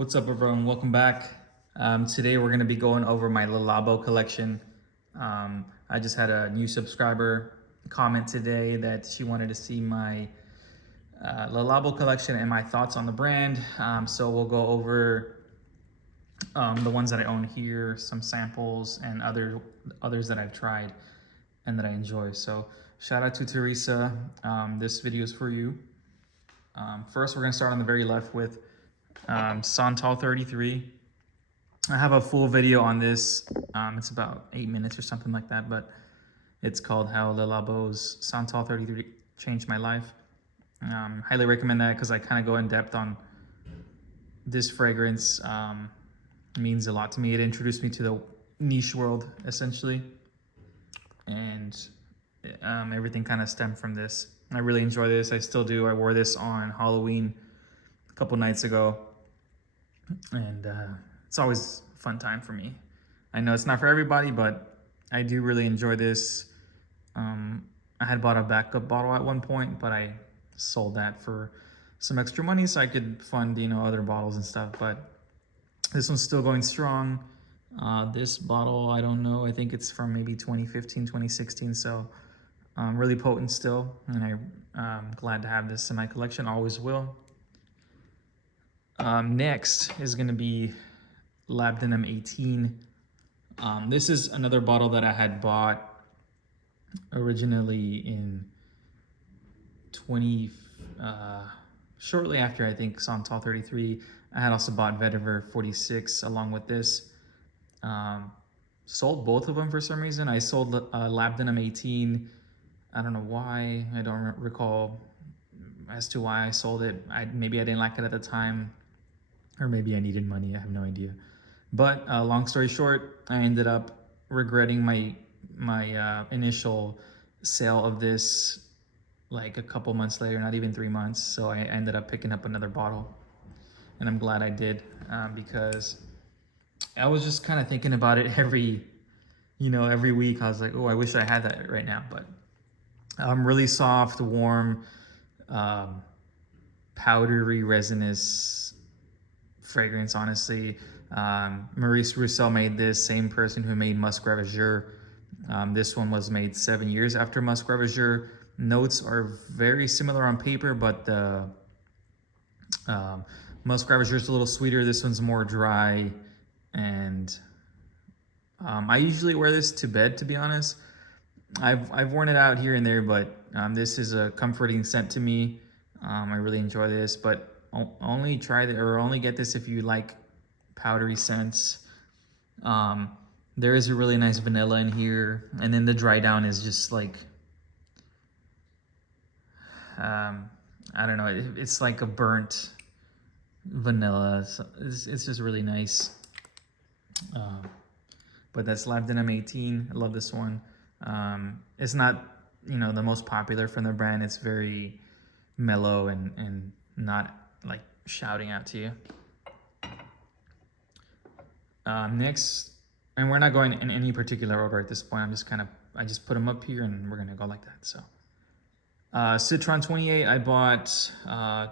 What's up, everyone? Welcome back. Today we're going to be going over my Labo collection. I just had a new subscriber comment today that she wanted to see my Labo collection and my thoughts on the brand. So we'll go over the ones that I own here, some samples, and others that I've tried and that I enjoy. So shout out to Teresa. This video is for you. First, we're going to start on the very left with Santal 33. I have a full video on this. It's about 8 minutes or something like that, but it's called How Le Labo's Santal 33 Changed My Life. Highly recommend that because I kind of go in depth on this fragrance. It means a lot to me. It introduced me to the niche world, essentially. And everything kind of stemmed from this. I really enjoy this. I still do. I wore this on Halloween a couple nights ago. And it's always a fun time for me. I know it's not for everybody, but I do really enjoy this. I had bought a backup bottle at one point, but I sold that for some extra money so I could fund, other bottles and stuff. But this one's still going strong. This bottle, I don't know. I think it's from maybe 2015, 2016. So really potent still. And I'm glad to have this in my collection. Always will. Next is going to be Lab 18. This is another bottle that I had bought originally in shortly after, I think, Santal 33. I had also bought Vetiver 46 along with this. Sold both of them for some reason. I sold Lab 18. I don't know why. I don't recall as to why I sold it. Maybe I didn't like it at the time. Or maybe I needed money, I have no idea. But long story short, I ended up regretting my initial sale of this like a couple months later, not even 3 months. So I ended up picking up another bottle. And I'm glad I did because I was just kind of thinking about it every week. I was like, oh, I wish I had that right now. But really soft, warm, powdery, resinous fragrance, honestly. Maurice Roussel made this, same person who made Musk Ravageur. This one was made 7 years after Musk Ravageur. Notes are very similar on paper, but the Musk Ravageur is a little sweeter. This one's more dry, and I usually wear this to bed, to be honest. I've worn it out here and there, but this is a comforting scent to me. I really enjoy this, but only try it or only get this if you like powdery scents. There is a really nice vanilla in here, and then the dry down is just like I don't know, it's like a burnt vanilla. So it's just really nice. But that's Lab 18. I love this one. It's not the most popular from the brand. It's very mellow and not like shouting out to you. Next, and we're not going in any particular order at this point. I just put them up here and we're gonna go like that. So Citron 28 I bought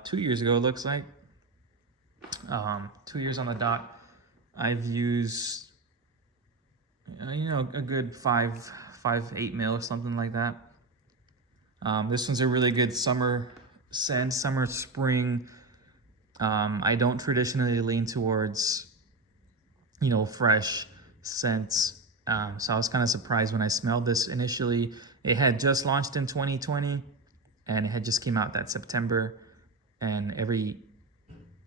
2 years ago, it looks like. 2 years on the dot. I've used a good 8 mil or something like that. This one's a really good summer scent, summer, spring. I don't traditionally lean towards, fresh scents. So I was kind of surprised when I smelled this initially. It had just launched in 2020 and it had just came out that September. And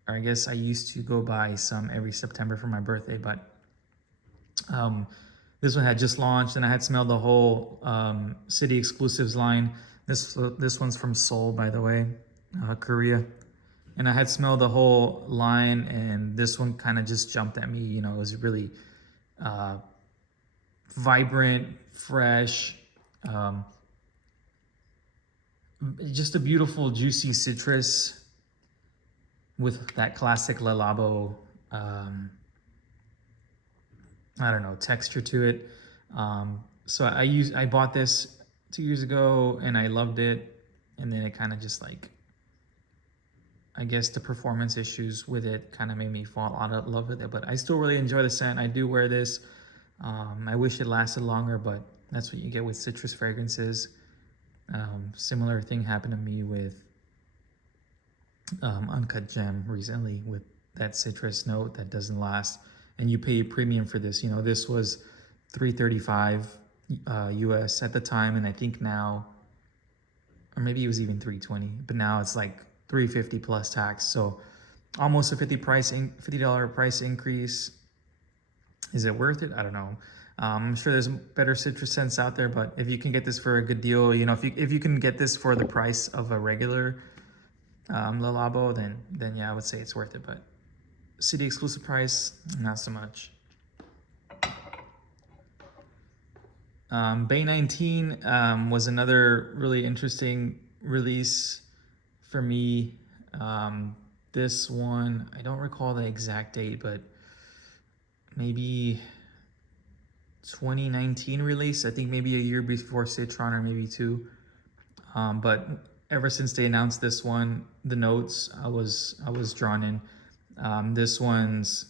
I guess I used to go buy some every September for my birthday, but this one had just launched and I had smelled the whole City Exclusives line. This one's from Seoul, by the way, Korea. And I had smelled the whole line, and this one kind of just jumped at me. It was really vibrant, fresh, just a beautiful, juicy citrus with that classic Le Labo, texture to it. So I bought this 2 years ago, and I loved it. And then it kind of just like I guess the performance issues with it kind of made me fall out of love with it, but I still really enjoy the scent. I do wear this. I wish it lasted longer, but that's what you get with citrus fragrances. Similar thing happened to me with Uncut Gem recently with that citrus note that doesn't last, and you pay a premium for this. This was $335 US at the time, and I think now, or maybe it was even $320, but now it's like $350 plus tax. So almost a $50 price increase. Is it worth it? I don't know. I'm sure there's better citrus scents out there, but if you can get this for a good deal, if you can get this for the price of a regular Labo, then yeah, I would say it's worth it. But city exclusive price, not so much. Bay 19 was another really interesting release for me. This one, I don't recall the exact date, but maybe 2019 release. I think maybe a year before Citron, or maybe two. But ever since they announced this one, the notes I was drawn in. This one's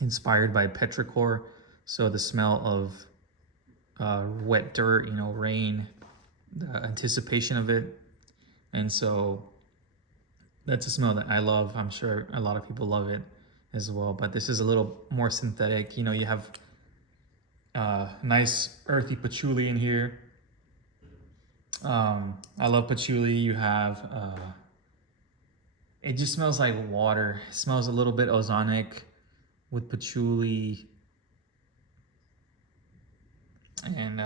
inspired by petrichor, so the smell of wet dirt, rain, the anticipation of it. And so that's a smell that I love. I'm sure a lot of people love it as well, but this is a little more synthetic. You have nice earthy patchouli in here. I love patchouli. You have it just smells like water. It smells a little bit ozonic with patchouli. And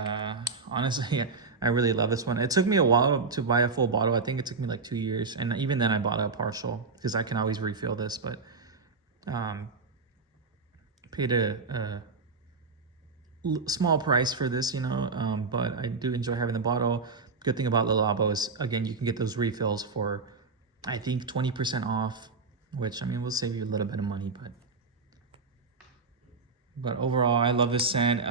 honestly, yeah, I really love this one. It took me a while to buy a full bottle. I think it took me like 2 years, and even then I bought a partial because I can always refill this. But paid a small price for this, but I do enjoy having the bottle. Good thing about Labo is, again, you can get those refills for, I think, 20% off, which, will save you a little bit of money, but overall, I love this scent.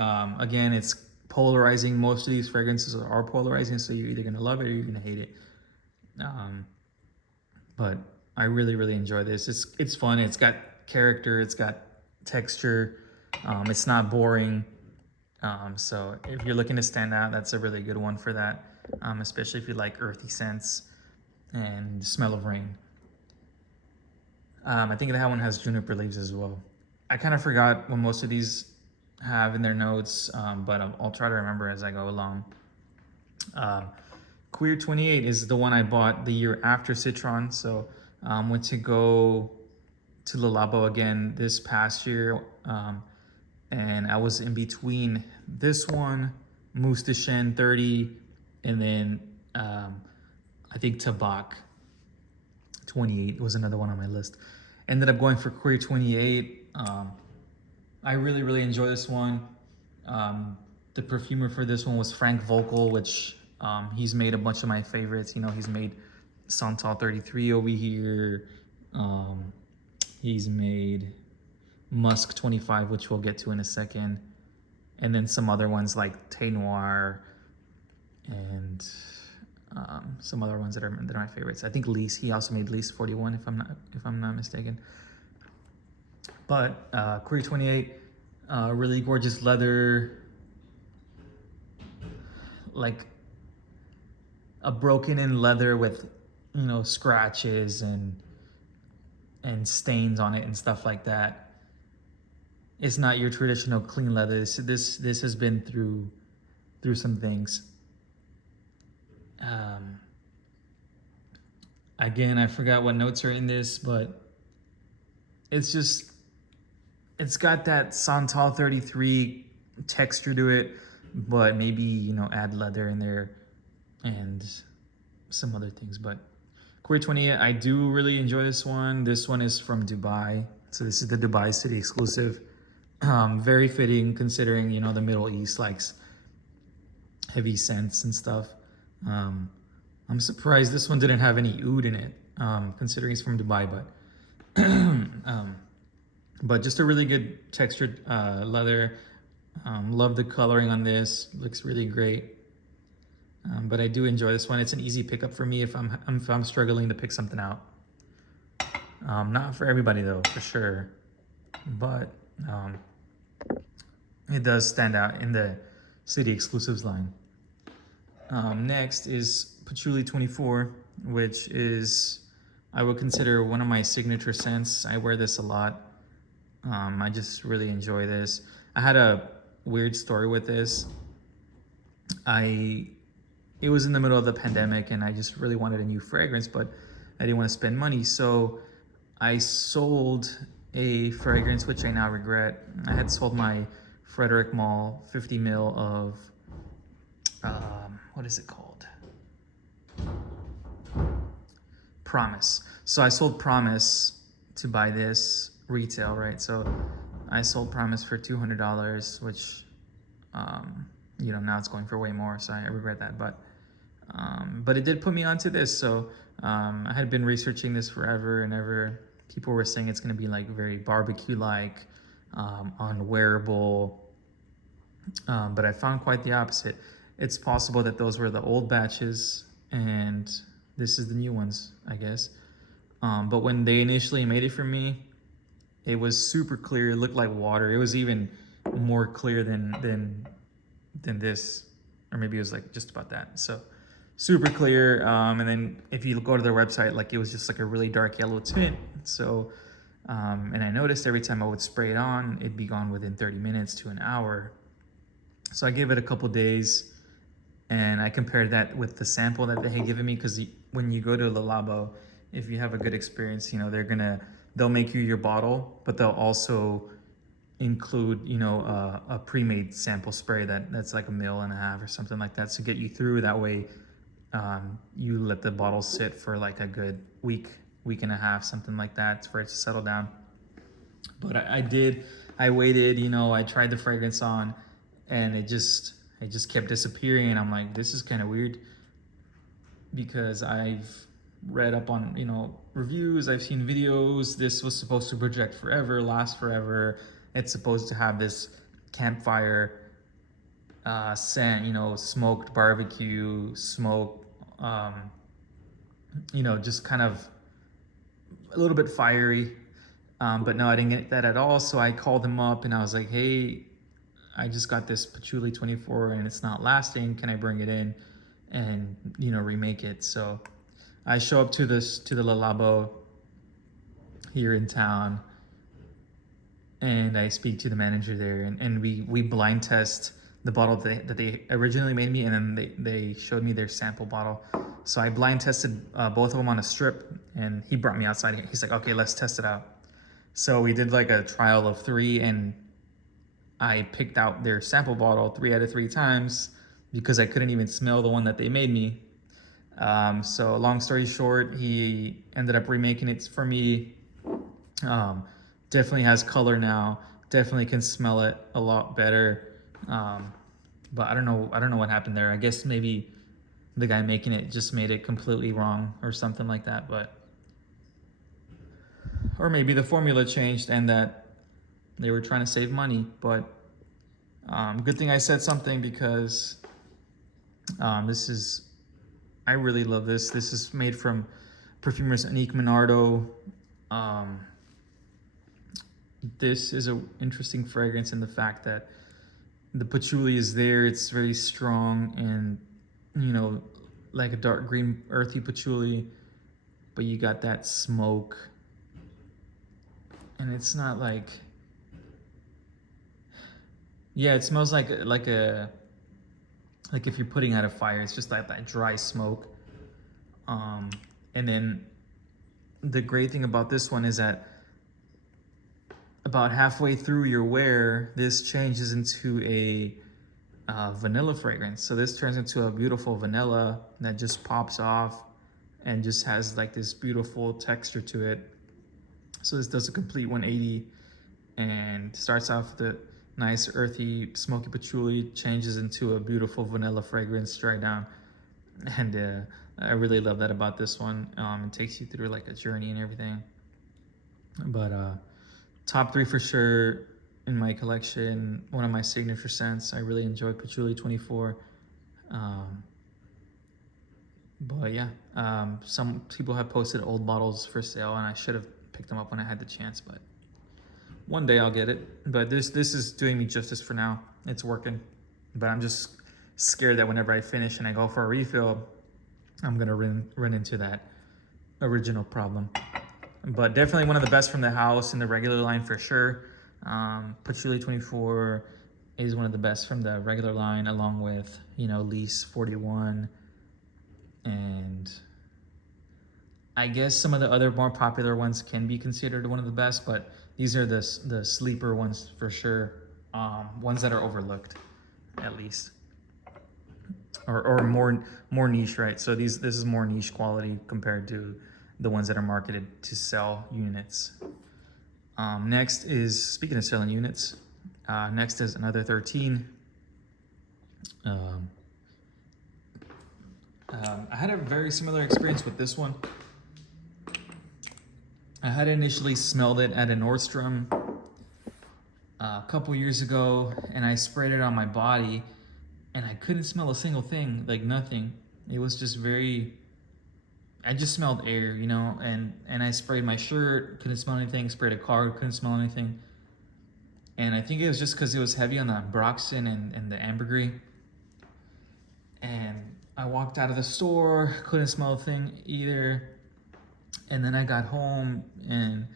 Again, it's polarizing. Most of these fragrances are polarizing, so you're either gonna love it or you're gonna hate it. But I really, really enjoy this. It's fun. It's got character. It's got texture. It's not boring. So if you're looking to stand out, that's a really good one for that. Especially if you like earthy scents and smell of rain. I think that one has juniper leaves as well. I kind of forgot what most of these have in their notes, but I'll try to remember as I go along. Queer 28 is the one I bought the year after Citron, so went to go to Le Labo again this past year, and I was in between this one, Mousse de Chêne 30, and then I think Tabac 28 was another one on my list. Ended up going for Queer 28. I really, really enjoy this one. The perfumer for this one was Frank Vogel, which he's made a bunch of my favorites. He's made Santal 33 over here. He's made Musk 25, which we'll get to in a second. And then some other ones like Thé Noir and some other ones that are my favorites. I think Lys, he also made Lys 41 if I'm not mistaken. But Queer 28, really gorgeous leather, like a broken in leather with scratches and stains on it and stuff like that. It's not your traditional clean leather. This has been through some things. Again, I forgot what notes are in this, but it's got that Santal 33 texture to it, but maybe, add leather in there and some other things. But Queer 28, I do really enjoy this one. This one is from Dubai. So this is the Dubai city exclusive. Very fitting considering, the Middle East likes heavy scents and stuff. I'm surprised this one didn't have any oud in it, considering it's from Dubai, but just a really good textured leather. Love the coloring on this. Looks really great. But I do enjoy this one. It's an easy pickup for me if I'm struggling to pick something out. Not for everybody though, for sure, but it does stand out in the city exclusives line. Next is Patchouli 24, which is, I would consider one of my signature scents. I wear this a lot. I just really enjoy this. I had a weird story with this. It was in the middle of the pandemic and I just really wanted a new fragrance, but I didn't want to spend money. So I sold a fragrance, which I now regret. I had sold my Frederick Mall 50 mil of, what is it called? Promise. So I sold Promise to buy this retail, right? So I sold Promise for $200, which, now it's going for way more. So I regret that, but it did put me onto this. So I had been researching this forever and ever. People were saying it's going to be like very barbecue-like, unwearable, but I found quite the opposite. It's possible that those were the old batches and this is the new ones, I guess. But when they initially made it for me, it was super clear. It looked like water. It was even more clear than this, or maybe it was like just about that. So super clear. And then if you go to their website, like it was just like a really dark yellow tint. So, and I noticed every time I would spray it on, it'd be gone within 30 minutes to an hour. So I gave it a couple days and I compared that with the sample that they had given me. Cause when you go to the Labo, if you have a good experience, they'll make you your bottle, but they'll also include, a pre-made sample spray that's like 1.5 mils or something like that to get you through. That way, you let the bottle sit for like a good week and a half, something like that, for it to settle down. But I waited, I tried the fragrance on, and it just kept disappearing. And I'm like, this is kind of weird, because I've read up on, reviews, I've seen videos. This was supposed to project forever, last forever. It's supposed to have this campfire scent, smoked barbecue, smoke, just kind of a little bit fiery. But no, I didn't get that at all. So I called them up and I was like, hey, I just got this Patchouli 24 and it's not lasting. Can I bring it in and, remake it? So I show up to the Labo here in town, and I speak to the manager there, and we blind test the bottle that they originally made me, and then they showed me their sample bottle. So I blind tested both of them on a strip, and he brought me outside. He's like, okay, let's test it out. So we did like a trial of 3, and I picked out their sample bottle 3 out of 3 times because I couldn't even smell the one that they made me. So long story short, he ended up remaking it for me. Definitely has color now. Definitely can smell it a lot better. But I don't know what happened there. I guess maybe the guy making it just made it completely wrong or something like that. Or maybe the formula changed and that they were trying to save money. But good thing I said something, because I really love this. This is made from Perfumers Anique Minardo. This is an interesting fragrance in the fact that the patchouli is there. It's very strong and, like a dark green earthy patchouli, but you got that smoke. And it's not like, yeah, it smells like if you're putting out a fire, it's just like that dry smoke. And then the great thing about this one is that about halfway through your wear, this changes into a vanilla fragrance. So this turns into a beautiful vanilla that just pops off and just has like this beautiful texture to it. So this does a complete 180 and starts off with a nice earthy smoky patchouli, changes into a beautiful vanilla fragrance straight down. And I really love that about this one. It takes you through like a journey and everything. But top 3 for sure in my collection. One of my signature scents. I really enjoy Patchouli 24. But yeah, some people have posted old bottles for sale, and I should have picked them up when I had the chance, but one day I'll get it. But this is doing me justice for now. It's working, but I'm just scared that whenever I finish and I go for a refill, I'm gonna run into that original problem. But definitely one of the best from the house in the regular line for sure. Patchouli 24 is one of the best from the regular line, along with, you know, Lease 41, and I guess some of the other more popular ones can be considered one of the best, but these are the sleeper ones for sure. Ones that are overlooked, at least, or more niche, right? So this is more niche quality compared to the ones that are marketed to sell units. Next is, speaking of selling units, next is another 13. I had a very similar experience with this one. I had initially smelled it at a Nordstrom a couple years ago, and I sprayed it on my body, and I couldn't smell a single thing, like nothing. It was just I just smelled air, you know, and I sprayed my shirt, couldn't smell anything, sprayed a car, couldn't smell anything. And I think it was just because it was heavy on the Broxton and the ambergris. And I walked out of the store, couldn't smell a thing either. And then I got home, and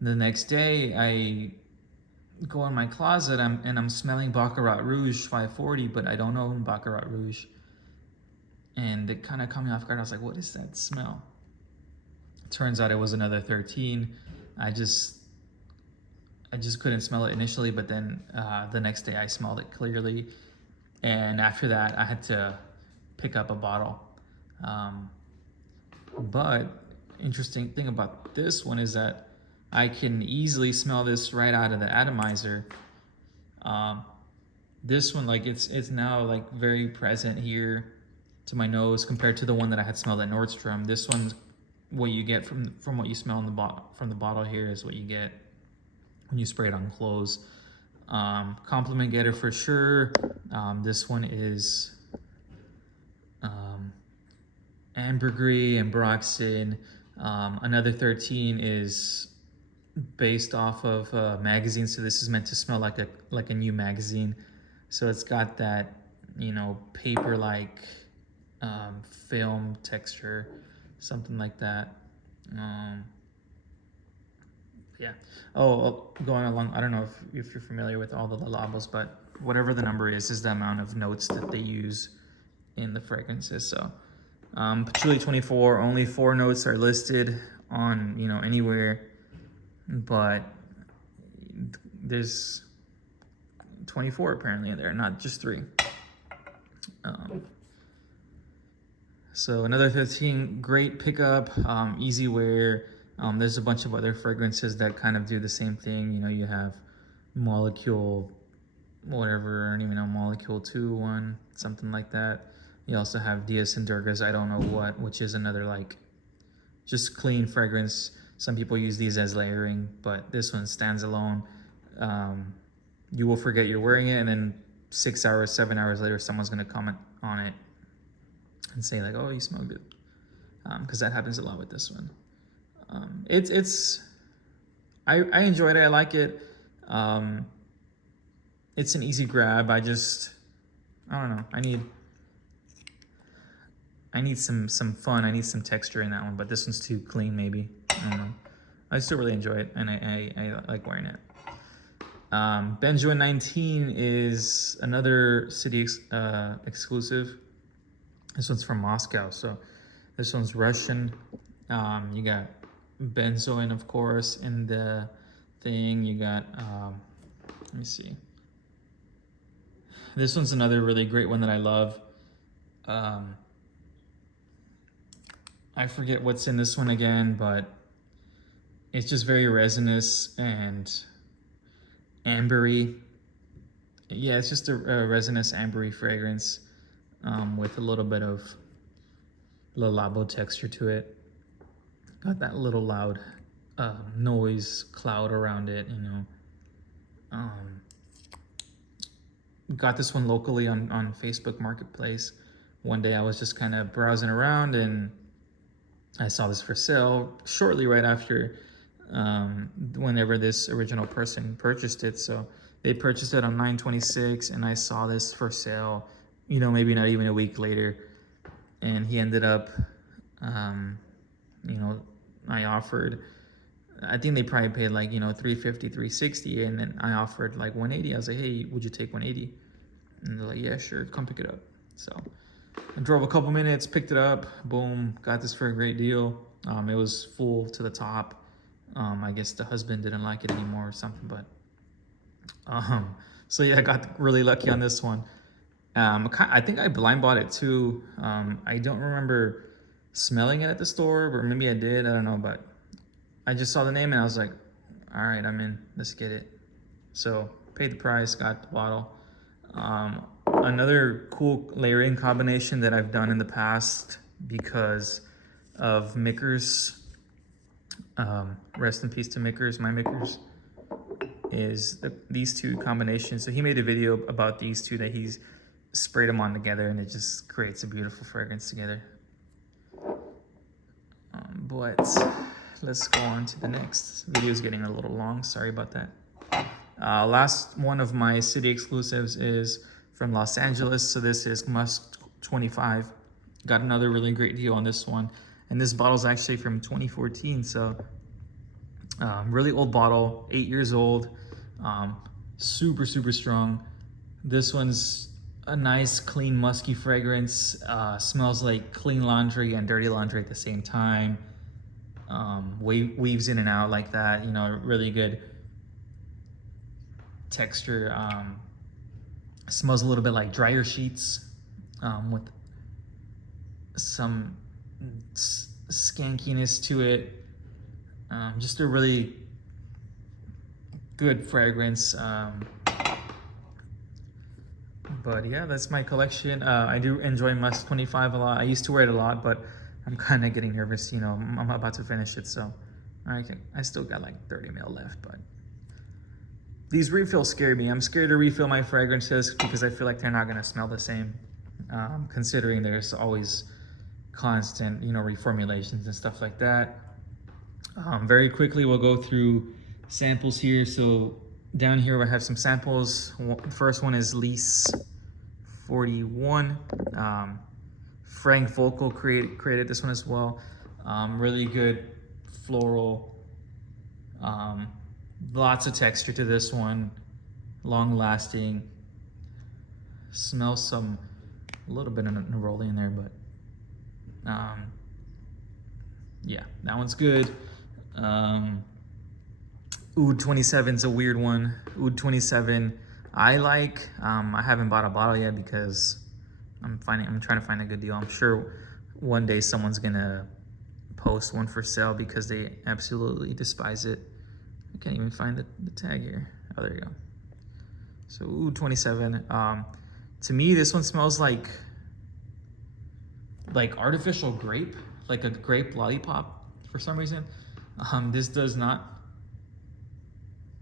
the next day I go in my closet and I'm smelling Baccarat Rouge 540, but I don't know Baccarat Rouge. And it kind of caught me off guard. I was like, what is that smell? Turns out it was another 13. I just couldn't smell it initially, but then the next day I smelled it clearly. And after that, I had to pick up a bottle. But interesting thing about this one is that I can easily smell this right out of the atomizer. This one, like it's now like very present here to my nose compared to the one that I had smelled at Nordstrom. This one's what you get from what you smell in from the bottle here is what you get when you spray it on clothes. Compliment getter for sure. This one is ambergris and Broxton. Another 13 is based off of a magazine, so this is meant to smell like a new magazine. So it's got that, you know, paper-like film texture, something like that. Yeah. Oh, going along, I don't know if you're familiar with all the Labos, but whatever the number is the amount of notes that they use in the fragrances. So Patchouli 24, only 4 notes are listed on, you know, anywhere, but there's 24 apparently in there, not just 3. So another 15, great pickup, easy wear. There's a bunch of other fragrances that kind of do the same thing. You know, you have Molecule, whatever, I don't even know, Molecule 2, 1, something like that. You also have Dias and Durgas, I don't know what, which is another like just clean fragrance. Some people use these as layering, but this one stands alone. You will forget you're wearing it, and then 6 hours, 7 hours later, someone's gonna comment on it and say like, "Oh, you smell good," because that happens a lot with this one. I enjoyed it. I like it. It's an easy grab. I don't know. I need some fun. I need some texture in that one, but this one's too clean maybe. I don't know. I still really enjoy it, and I like wearing it. Benjoin 19 is another city exclusive. This one's from Moscow, so this one's Russian. You got benzoin, of course, in the thing. You got, let me see. This one's another really great one that I love. I forget what's in this one again, but it's just very resinous and ambery. Yeah, it's just a resinous ambery fragrance with a little bit of Labo texture to it. Got that little loud noise cloud around it, you know. Got this one locally on Facebook Marketplace. One day I was just kind of browsing around and I saw this for sale shortly right after whenever this original person purchased it. So they purchased it on 9/26, and I saw this for sale, maybe not even a week later. And he ended up, you know, I offered, I think they probably paid like, 350, 360. And then I offered like 180. I was like, hey, would you take 180? And they're like, yeah, sure, come pick it up. So I drove a couple minutes, picked it up, boom, got this for a great deal. It was full to the top. I guess the husband didn't like it anymore or something, but so yeah, I got really lucky on this one. I think I blind bought it too. I don't remember smelling it at the store, or maybe I did, I don't know, but I just saw the name and I was like, all right, I'm in, let's get it. So paid the price, got the bottle. Another cool layering combination that I've done in the past because of Mickers, rest in peace to Mickers, my Mickers, is these two combinations. So he made a video about these two that he's sprayed them on together, and it just creates a beautiful fragrance together. But let's go on to the next. Video is getting a little long, sorry about that. Last one of my city exclusives is from Los Angeles. So this is Musk 25. Got another really great deal on this one. And this bottle is actually from 2014. So really old bottle, 8 years old. Super, super strong. This one's a nice, clean, musky fragrance. Smells like clean laundry and dirty laundry at the same time. Weaves in and out like that. Really good texture. Smells a little bit like dryer sheets, with some skankiness to it. Just a really good fragrance. But yeah, that's my collection. I do enjoy Musk 25 a lot. I used to wear it a lot, but I'm kind of getting nervous. I'm about to finish it, so I still got like 30 ml left, but these refills scare me. I'm scared to refill my fragrances because I feel like they're not gonna smell the same, considering there's always constant, reformulations and stuff like that. Very quickly, we'll go through samples here. So down here, I have some samples. The first one is Lease 41. Frank Volkel created this one as well. Really good floral. Lots of texture to this one. Long lasting. Smells a little bit of neroli in there, but yeah, that one's good. Oud 27 is a weird one. Oud 27 I like. I haven't bought a bottle yet because I'm trying to find a good deal. I'm sure one day someone's gonna post one for sale because they absolutely despise it. I can't even find the tag here. Oh, there you go. So Oud 27. To me, this one smells like artificial grape, like a grape lollipop for some reason. This does not.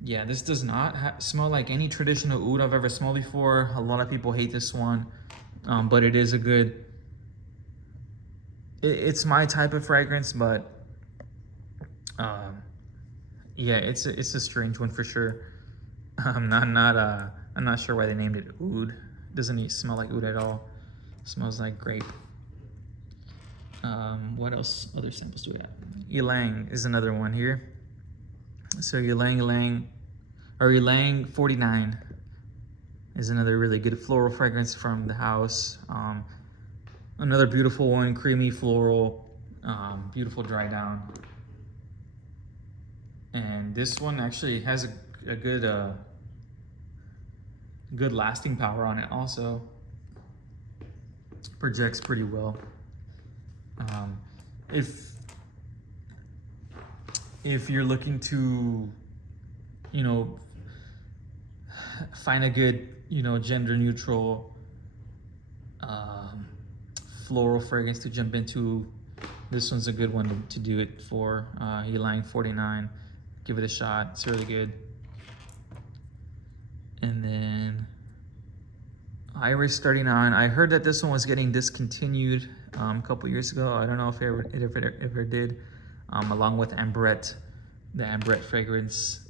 Yeah, this does not smell like any traditional oud I've ever smelled before. A lot of people hate this one, but it is a good. It's my type of fragrance, but yeah, it's a strange one for sure. I'm not sure why they named it oud. Doesn't even smell like oud at all. Smells like grape. What else? Other samples do we have? Ylang is another one here. So Ylang 49 is another really good floral fragrance from the house. Another beautiful one, creamy floral, beautiful dry down. And this one actually has a good lasting power on it also. Projects pretty well. If you're looking to, find a good, gender neutral floral fragrance to jump into, this one's a good one to do it for. Ylang 49. Give it a shot. It's really good. And then Iris 39. I heard that this one was getting discontinued a couple years ago. I don't know if it ever did. Along with Ambrette the amberette fragrance.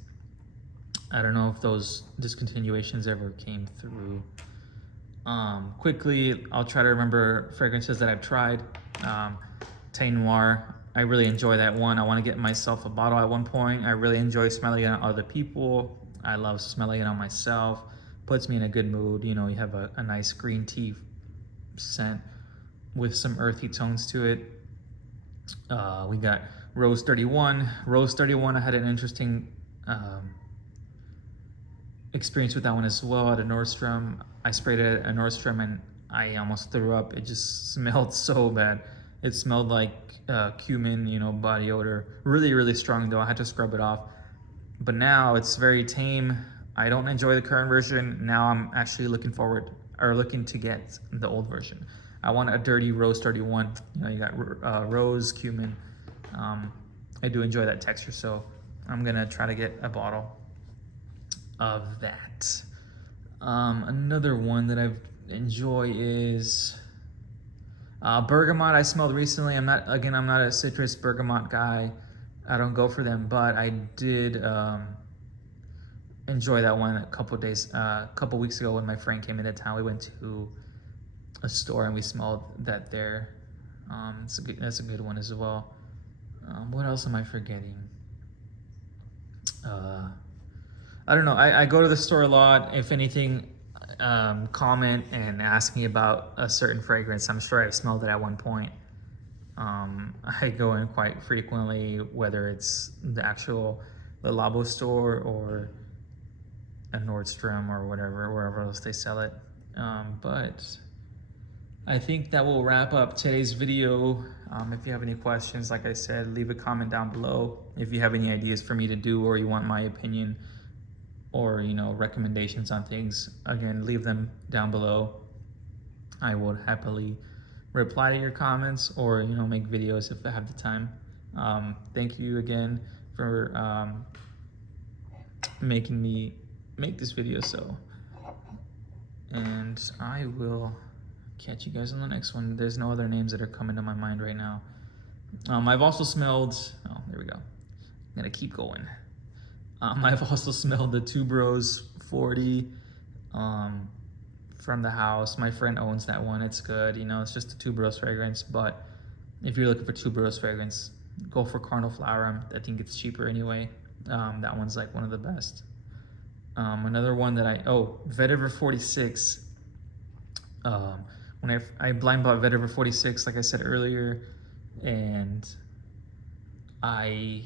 I don't know if those discontinuations ever came through. Quickly, I'll try to remember fragrances that I've tried. Teint Noir, I really enjoy that one. I want to get myself a bottle at one point. I really enjoy smelling it on other people. I love smelling it on myself. Puts me in a good mood. You know, you have a nice green tea scent with some earthy tones to it. We got Rose 31. Rose 31, I had an interesting experience with that one as well at a Nordstrom. I sprayed it at a Nordstrom and I almost threw up. It just smelled so bad. It smelled like cumin, you know, body odor. Really, really strong though. I had to scrub it off. But now it's very tame. I don't enjoy the current version. Now I'm actually looking to get the old version. I want a dirty Rose 31. You know, you got rose, cumin. I do enjoy that texture, so I'm gonna try to get a bottle of that. Another one that I enjoy is bergamot. I smelled recently. I'm not a citrus bergamot guy. I don't go for them, but I did enjoy that one a couple weeks ago when my friend came into town. We went to a store and we smelled that there. That's a good one as well. What else am I forgetting? I don't know. I go to the store a lot. If anything, comment and ask me about a certain fragrance. I'm sure I've smelled it at one point. I go in quite frequently, whether it's the Labo store or a Nordstrom or whatever, wherever else they sell it. But I think that will wrap up today's video. If you have any questions, like I said, leave a comment down below. If you have any ideas for me to do or you want my opinion or, you know, recommendations on things, again, leave them down below. I will happily reply to your comments or, you know, make videos if I have the time. Thank you again for making me make this video. And I will catch you guys on the next one. There's no other names that are coming to my mind right now. I've also smelled, oh, there we go. I'm gonna keep going. I've also smelled the Two Bros 40 from the house. My friend owns that one. It's good. You know, it's just a Two Bros fragrance, but if you're looking for Two Bros fragrance, go for Carnal Flower. I think it's cheaper anyway. That one's like one of the best. Another one that Vetiver 46. When I blind bought Vetiver 46, like I said earlier, and I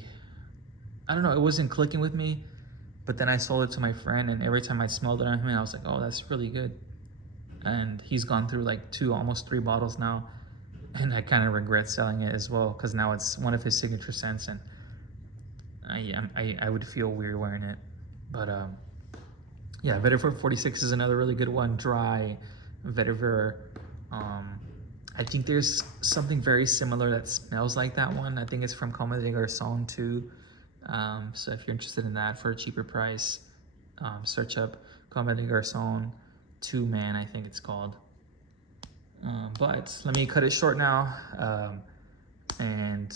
don't know, it wasn't clicking with me, but then I sold it to my friend, and every time I smelled it on him, I was like, oh, that's really good. And he's gone through like almost 3 bottles now, and I kind of regret selling it as well, because now it's one of his signature scents, and I would feel weird wearing it. But yeah, Vetiver 46 is another really good one. Dry Vetiver. I think there's something very similar that smells like that one. I think it's from Comme des Garçons too. So if you're interested in that for a cheaper price, search up Comme des Garçons 2-Man, I think it's called. But let me cut it short now, and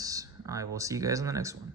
I will see you guys on the next one.